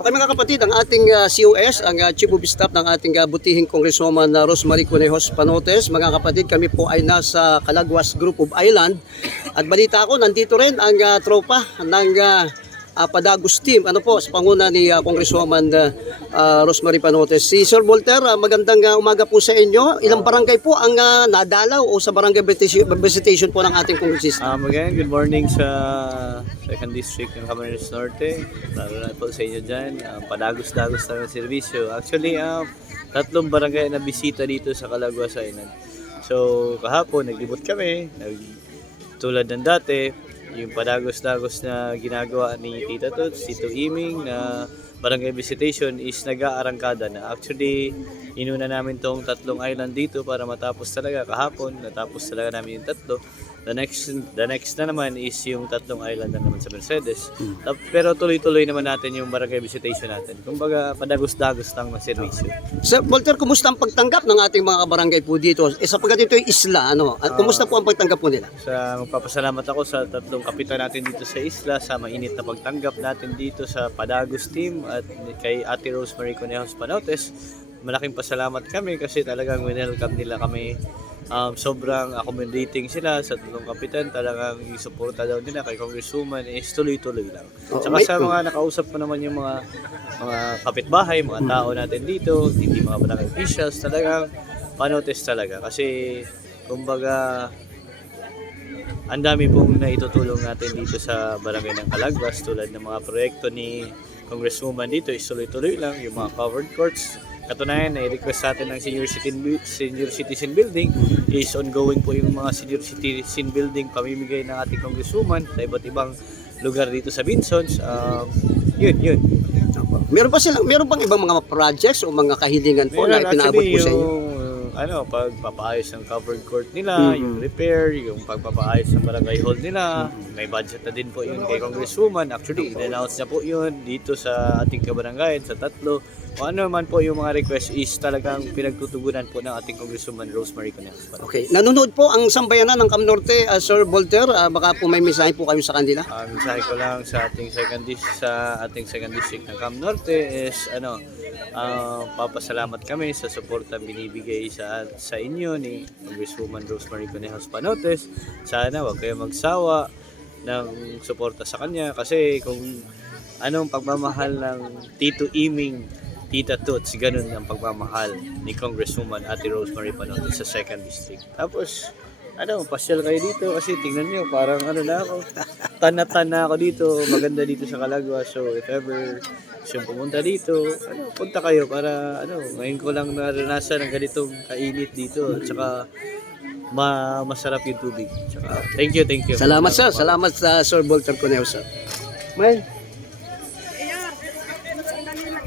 Okay mga kapatid, ang ating COS, ang Chief of Staff ng ating butihing Congresswoman Rosemary Conejos Panotes. Mga kapatid, kami po ay nasa Calaguas Group of Island. At balita ko, nandito rin ang tropa ng Padagos team. Ano po, sa panguna ni Congresswoman Rosemary Panotes. Si Sir Volter, magandang umaga po sa inyo. Ilang barangay po ang nadalaw o sa barangay visitation po ng ating congressista? Again, good morning sa 2nd District ng Camarines Norte. Lalo na po sa inyo dyan. Padagos-dagos na ng servisyo. Actually, 3 barangay na bisita dito sa Calaguas Island. So, kahapon, naglibot kami. Tulad ng dati, yung padagos-dagos na ginagawa ni Tita Tots, Tito Iming na barangay visitation is nag-aarangkada na. Actually, inuna namin tong 3 island dito para matapos talaga kahapon. Natapos talaga namin yung 3. The next na naman is yung 3 island na naman sa Mercedes. Pero tuloy-tuloy naman natin yung barangay visitation natin. Kumbaga, padagos-dagos lang na servisyo. Sir Volter, kumusta ang pagtanggap ng ating mga barangay po dito? Sapagkat ito yung isla, ano? At kumusta po ang pagtanggap po nila? Magpapasalamat ako sa 3 kapitan natin dito sa isla, sa mainit na pagtanggap natin dito sa Padagos team at kay Ate Rosemary Conejos Panotes. Malaking pasalamat kami kasi talagang welcome nila kami. Sobrang accommodating sila sa 3 kapitan. Talagang yung suporta daw nila kay Congresswoman is tuloy-tuloy lang. Saka sa mga nakausap ko naman yung mga kapitbahay, mga tao natin dito, hindi mga barangay officials, talagang Panotes talaga. Kasi kumbaga ang dami pong naitutulong natin dito sa barangay ng Calaguas tulad ng mga proyekto ni Congresswoman dito is tuloy-tuloy lang. Yung mga covered courts, katunayan na i-request sa atin ng senior citizen building is ongoing po yung mga senior citizen building pamimigay ng ating Congresswoman sa iba't ibang lugar dito sa Vinsons. Yun. Meron pang ibang mga projects o mga kahilingan po na ipinaabot po sa inyo? Pagpapaayos ng covered court nila, yung repair, yung pagpapaayos ng barangay hall nila, may budget na din po yun kay Congresswoman. Actually, in-announce na po yun dito sa ating kabarangay, sa 3. Kung ano man po yung mga request is talagang pinagtutugunan po ng ating Congresswoman Rosemary Conejos. Okay. Nanonood po ang sambayanan ng Cam Norte, Sir Volter. Baka po may mensahe po kayo sa kanila. Mensahe ko lang sa ating second district ng Cam Norte is papasalamat kami sa suporta binibigay sa inyo ni Congresswoman Rosemary Conejos Panotes. Sana wag kayo magsawa ng suporta sa kanya kasi kung anong pagmamahal ng Tito Iming, Tita Tots, ganun ang pagmamahal ni Congresswoman Ate Rosemary Panotes sa 2nd District. Tapos, pasyal kayo dito kasi tingnan nyo, parang na ako, tana ako dito, maganda dito sa Calaguas. So, if ever siyang pumunta dito, punta kayo para, ngayon ko lang naranasan ng ganitong kainit dito. At saka, masarap yung tubig. Tsaka, thank you. Salamat sir, salamat sa Sir Volter Conejos. May